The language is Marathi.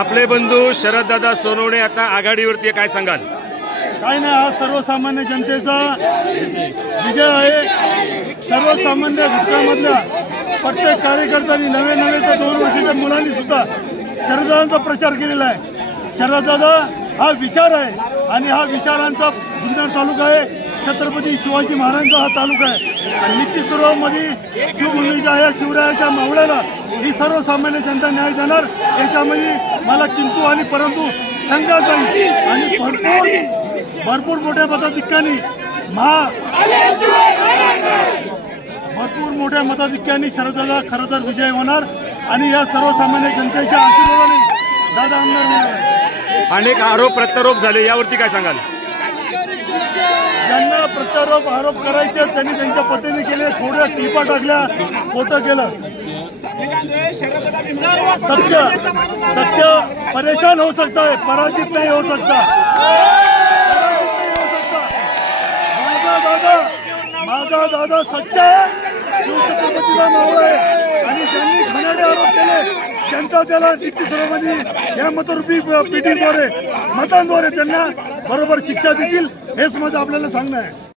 आपले बंधू शरददादा सोनवणे आता आघाडीवरती, काय सांगाल? काय नाही, हा सर्वसामान्य जनतेचा विजय आहे। सर्वसामान्य घटकामधल्या प्रत्येक कार्यकर्त्यांनी नवे तर 2 वर्षाच्या मुलांनी सुद्धा शरददादांचा प्रचार केलेला आहे। शरददादा हा विचार आहे आणि हा विचारांचा जुन्नर तालुका आहे। छत्रपती शिवाजी महाराजांचा हा तालुका आहे आणि निश्चित स्वरूपामध्ये शिवभूमीच्या या शिवरायाच्या मावळ्याला ही सर्वसामान्य जनता न्याय देणार, याच्यामध्ये मला किंतु आणि परंतु शंकाच नाही। आणि भरपूर मोठ्या मताधिक्याने भरपूर मोठ्या मताधिक्याने शरददादा खरं तर विजय होणार आणि या सर्वसामान्य जनतेच्या आशीर्वादाने दादा आमदार होणार। अनेक आरोप प्रत्यारोप झाले, यावरती काय सांगाल? ज्यांना प्रत्यारोप आरोप करायचे त्यांनी त्यांच्या पद्धतीने केले, थोड्या क्लिपा टाकल्या, खोटं केलं। सत्य परेशान हो सकता है, पराजित नहीं हो सकता। माझा दादा सच्चा आहे, शिवछत्रपतीला मावळा आहे आणि ज्यांनी घाणेरडे आरोप केले जनता त्याला निश्चित स्वरूपामध्ये या मतरूपी पिढीद्वारे मतांद्वारे त्यांना बरोबर शिक्षा देतील, हेच माझं आपल्याला सांगणं आहे।